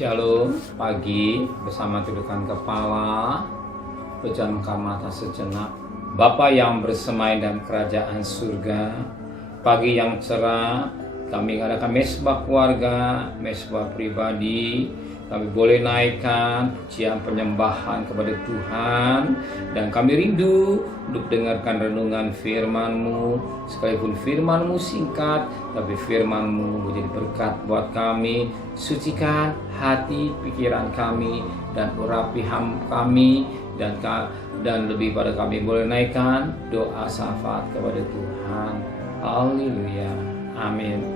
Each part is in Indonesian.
Shalom, pagi bersama tundukkan kepala, pejamkan mata sejenak. Bapa yang bersemai dalam kerajaan surga, pagi yang cerah, kami ngadakan mesbah keluarga, mesbah pribadi. Kami boleh naikkan pujian penyembahan kepada Tuhan, dan kami rindu untuk dengarkan renungan firman-Mu. Sekalipun firman-Mu singkat, tapi firman-Mu menjadi berkat buat kami. Sucikan hati pikiran kami dan urapi kami, dan lebih pada kami boleh naikkan doa syafaat kepada Tuhan. Haleluya, amin.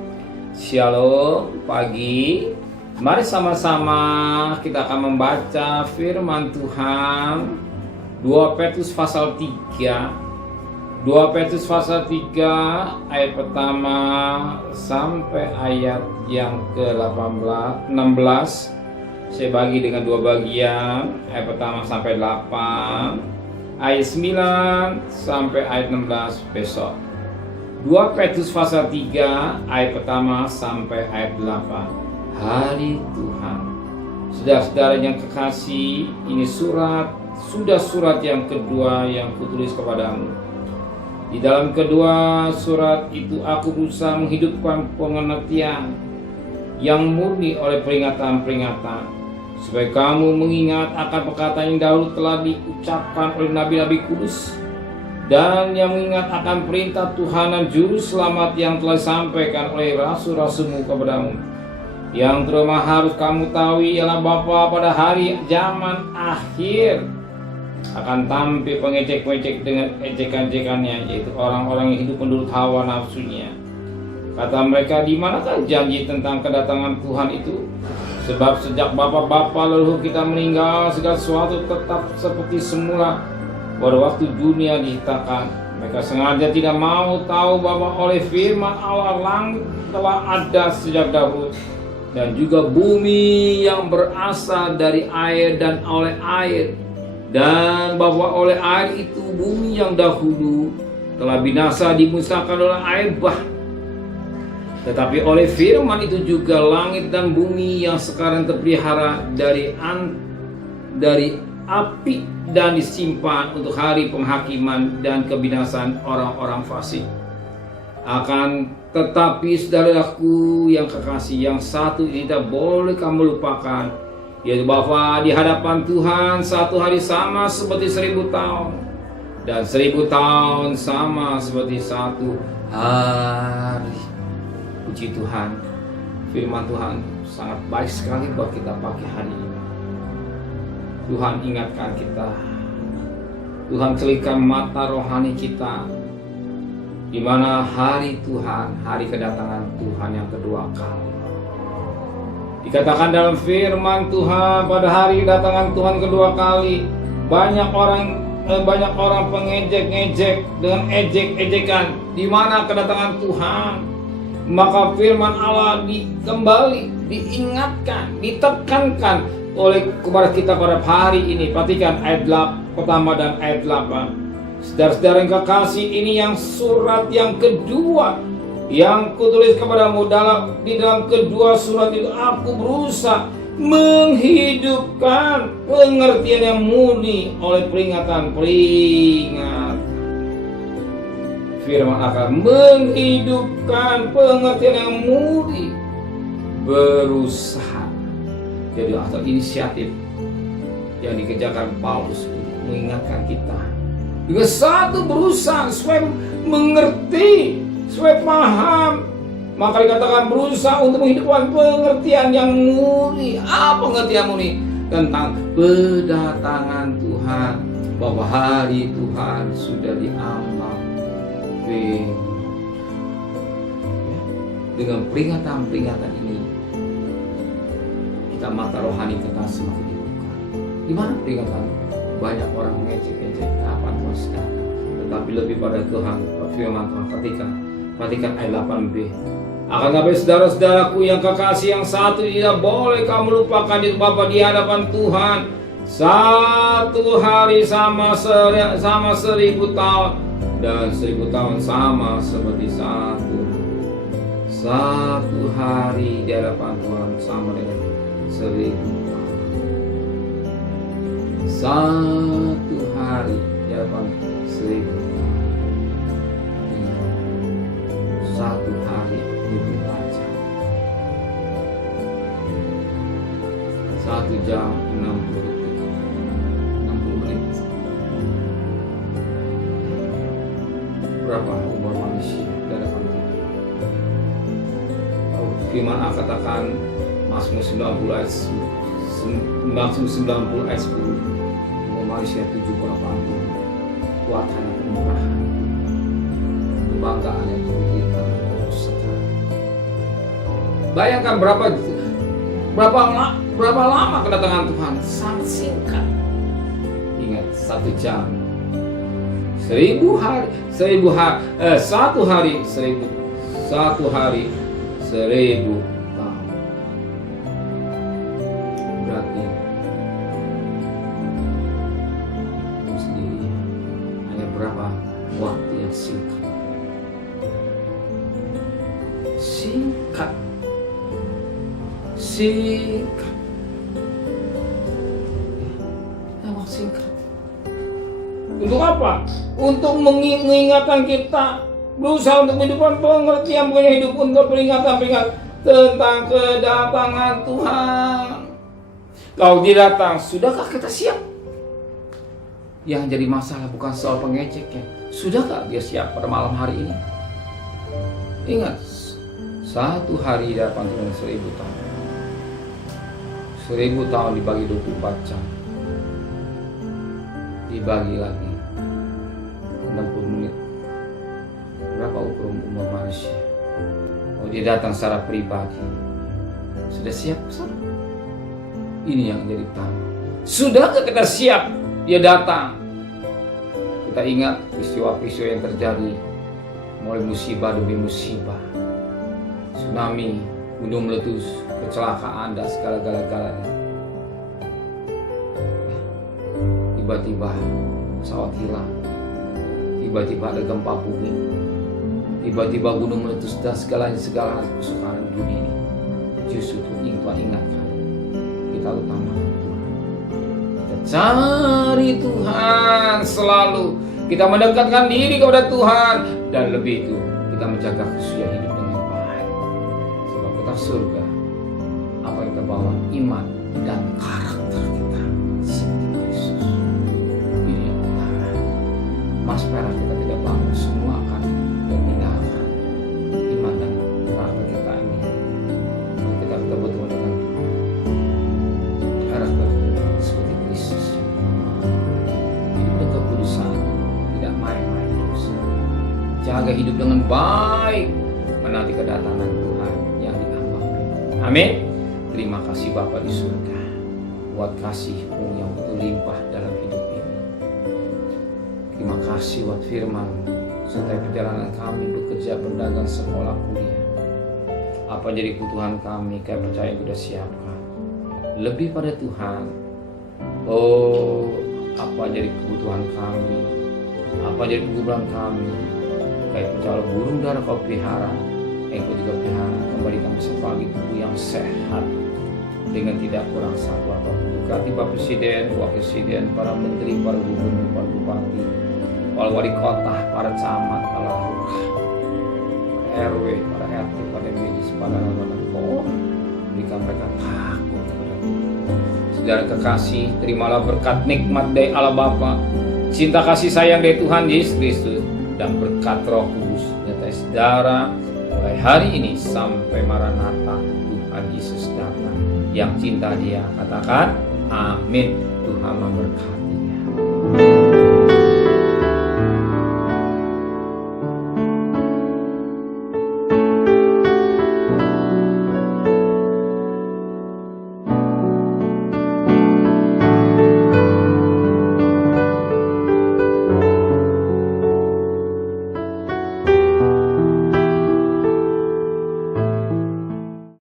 Shalom, pagi. Mari sama-sama kita akan membaca firman Tuhan 2 Petrus pasal 3. 2 Petrus pasal 3 ayat pertama sampai ayat yang ke-16. Saya bagi dengan dua bagian, ayat pertama sampai 8, ayat 9 sampai ayat 16 besok. 2 Petrus pasal 3 ayat pertama sampai ayat 8. Hari Tuhan. Saudara-saudara yang kekasih, ini surat yang kedua yang kutulis kepadamu. Di dalam kedua surat itu aku berusaha menghidupkan pengertian yang murni oleh peringatan-peringatan, supaya kamu mengingat akan perkataan yang dahulu telah diucapkan oleh nabi-nabi kudus, dan yang mengingat akan perintah Tuhan dan juru selamat yang telah disampaikan oleh rasul-rasulmu kepadamu. Yang terutama harus kamu tahu ialah bahwa pada hari zaman akhir akan tampil pengecek-pengecek dengan ejekan-ejekannya, yaitu orang-orang yang hidup menurut hawa nafsunya. Kata mereka, di manakah janji tentang kedatangan Tuhan itu? Sebab sejak bapa-bapa leluhur kita meninggal, segala sesuatu tetap seperti semula pada waktu dunia diciptakan. Mereka sengaja tidak mau tahu bahwa oleh firman Allah langit telah ada sejak dahulu, dan juga bumi yang berasal dari air dan oleh air, dan bahwa oleh air itu bumi yang dahulu telah binasa dimusnahkan oleh air bah. Tetapi oleh firman itu juga langit dan bumi yang sekarang terpelihara dari api dan disimpan untuk hari penghakiman dan kebinasaan orang-orang fasik. Akan tetapi saudaraku yang kekasih, yang satu ini tak boleh kamu lupakan, yaitu bahwa di hadapan Tuhan satu hari sama seperti 1000 tahun, dan 1000 tahun sama seperti satu hari. Puji Tuhan, firman Tuhan sangat baik sekali buat kita pagi hari ini. Tuhan ingatkan kita, Tuhan celihkan mata rohani kita, di mana hari Tuhan, hari kedatangan Tuhan yang kedua kali. Dikatakan dalam firman Tuhan, pada hari kedatangan Tuhan kedua kali, banyak orang pengejek-ngejek dengan ejek-ejekan di mana kedatangan Tuhan. Maka firman Allah kembali diingatkan, ditekankan oleh kepada kita pada hari ini. Perhatikan ayat pertama dan ayat 8. Saudara-saudara yang kekasih, ini yang surat yang kedua yang kutulis kepadamu. Di dalam kedua surat itu aku berusaha menghidupkan pengertian yang murni oleh peringatan-peringatan. Firman akan menghidupkan pengertian yang murni, berusaha. Jadi atau inisiatif yang dikerjakan Paulus mengingatkan kita. Juga satu berusaha supaya mengerti, supaya paham. Maka dikatakan berusaha untuk menghidupkan pengertian yang murni. Apa pengertian murni? Tentang kedatangan Tuhan, bahwa hari Tuhan sudah diambang. Dengan peringatan-peringatan ini, kita mata rohani kita semakin dibuka. Di mana peringatan? Banyak orang mengejek-ejek kapan Tuhan sedang, tetapi lebih pada Tuhan, firman Tuhan. Perhatikan ayat 8b. Akan tetapi saudara-saudaraku yang kekasih, yang satu tidak boleh kamu lupakan itu, Bapa, di hadapan Tuhan satu hari sama 1000 tahun, dan 1000 tahun sama seperti satu hari di hadapan Tuhan sama dengan 1000 tahun. Satu hari di hadapan 1000 tahun. Satu hari 24 jam. 1 jam 60 detik, 60 menit. Berapa umur manusia di hadapan kita? Firman Allah katakan Mazmur 90 ayat 10, umur manusia 70-80, kuat hanya kemurahan, kebanggaan yang diberikan sekarang. Bayangkan berapa lama kedatangan Tuhan? Sangat singkat. Ingat, 1 jam 1000 hari, 1 hari 1000, 1 hari 1000 tahun. Berarti itu sendiri hanya berapa waktu yang singkat. Singkat. Memang singkat. Untuk apa? Untuk mengingatkan kita, berusaha untuk menghidupkan pengertian punya hidup untuk peringatan tentang kedatangan Tuhan. Kalau dia datang, sudahkah kita siap? Yang jadi masalah bukan soal pengeceknya. Sudahkah dia siap pada malam hari ini? Ingat, 1 hari di hadapan Tuhan 1000 tahun. 1000 tahun dibagi 24 jam. Dibagi lagi 60 menit. Berapa ukur umur manusia? Oh, dia datang secara pribadi. Sudah siap kesana? Ini yang jadi tanya. Sudahkah kita siap dia datang? Kita ingat peristiwa-peristiwa yang terjadi, mulai musibah demi musibah, tsunami, gunung meletus, kecelakaan dan segala-galanya. Tiba-tiba pesawat hilang, tiba-tiba ada gempa bumi, tiba-tiba gunung meletus dan segala kesukaran dunia ini. Justru Tuhan ingatkan kita utamakan Tuhan. Kita cari Tuhan selalu. Kita mendekatkan diri kepada Tuhan, dan lebih itu kita menjaga kesucian hidup dengan baik. Sebab kita surga, apa yang kita bawa? Iman dan karakter kita seperti Kristus. Ini yang utama. Mas perak kita tidak bangun, semua akan meninggalkan iman dan karakter kita ini. Mari kita bertemu dengan karakter seperti Kristus. Hidup dengan kekudusan, tidak main-main dosa. Jaga hidup dengan baik, menanti kedatangan Tuhan yang diambangkan. Amin. Terima kasih Bapa di surga buat kasih-Mu yang betul limpah dalam hidup ini. Terima kasih buat firman serta perjalanan kami bekerja, berdagang, sekolah, kuliah. Apa jadi kebutuhan kami, kami percaya sudah siapkan. Lebih pada Tuhan. Oh, apa jadi kebutuhan kami, apa jadi kebutuhan kami, kayak percaya burung dara Kau pelihara, Engkau juga pelihara. Kembali kami sepagi tubuh yang sehat dengan tidak kurang satu apapun. Berkati Bapak Presiden, Wakil Presiden, para menteri, para gubernur, para bupati, para wali kota, para camat, para lurah, para RW, para RT, para medis, para anak-anak Kau. Berikan mereka takut kepada Tuhan. Saudara kekasih, terimalah berkat nikmat dari Allah Bapa, cinta kasih sayang dari Tuhan Yesus Kristus, dan berkat Roh Kudus nyata saudara mulai hari ini sampai Maranatha Tuhan Yesus datang. Yang cinta Dia katakan amin. Tuhan memberkati.